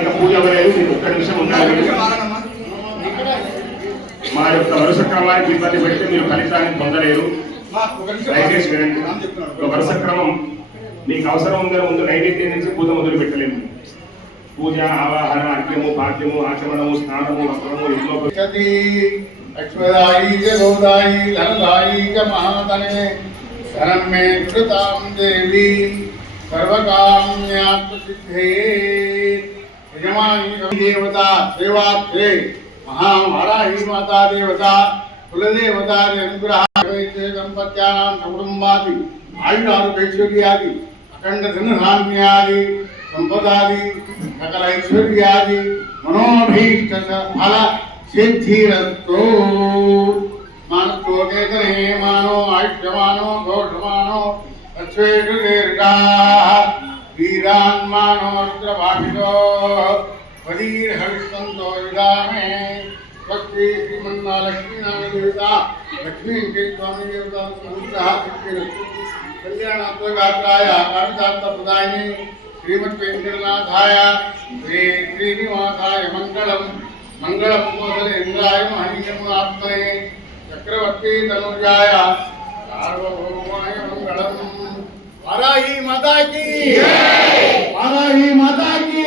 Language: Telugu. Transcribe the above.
ఇంకా పూజ అవ్వలేదు, మీరు ఒక్క నిమిషం ఉండాలి. మా యొక్క వరుస క్రమానికి ఇబ్బంది పెడితే మీరు ఫలితాన్ని పొందలేరు. దయచేసి వినండి. వరుస క్రమం మీకు అవసరం ఉందని ముందు నైవేద్యం నుంచి పూజ మొదలు పెట్టలేము. పూజ, ఆవాహన, అర్ఘ్యము, పాద్యము, ఆచమనము, స్నానము, వస్త్రము, ఇంట్లో లక్ష్మదాయి గోదాయి ధనదాయి మహాతనే శరణం మే కృతాం దేవి సర్వకామ్యాత్మసిద్ధే యజమాని దేవత సేవార్థే మహావారాహి మాతా దేవత కులదేవత అనుగ్రహ దంపత్యానాం కుటుంబాది ఆయురారోగ్యైశ్వర్యాది అఖండ ధనధాన్యాది సంపదాది సకల ఐశ్వర్యాది మనోభీష్ట ఫల సిద్ధిరస్తో మనస్తో కేతనే మానో ఆయుష్యమానో ఘోషమానో అశ్వేషు దీర్ఘాః వీరాన్మానో రుద్రభాషితో వదీర్హవిష్యంతో విదామే స్వస్తి శ్రీమన్నాలక్ష్మీనారాయణ లక్ష్మీ స్వామి దేవత అనుగ్రహ సిద్ధిరస్తు కళ్యాణాత్మగాత్రాయ కామితార్థప్రదాయిని శ్రీమద్ వెంకటనాథాయ శ్రీ శ్రీనివాసాయ మంగళం మంగళం కోసలేంద్రాయ మహనీయం ఆత్మనే చక్రవర్తి తనుజాయ సార్వభౌమాయ మంగళం. వారాహి మాతాకి, వారాహి మాతాకి.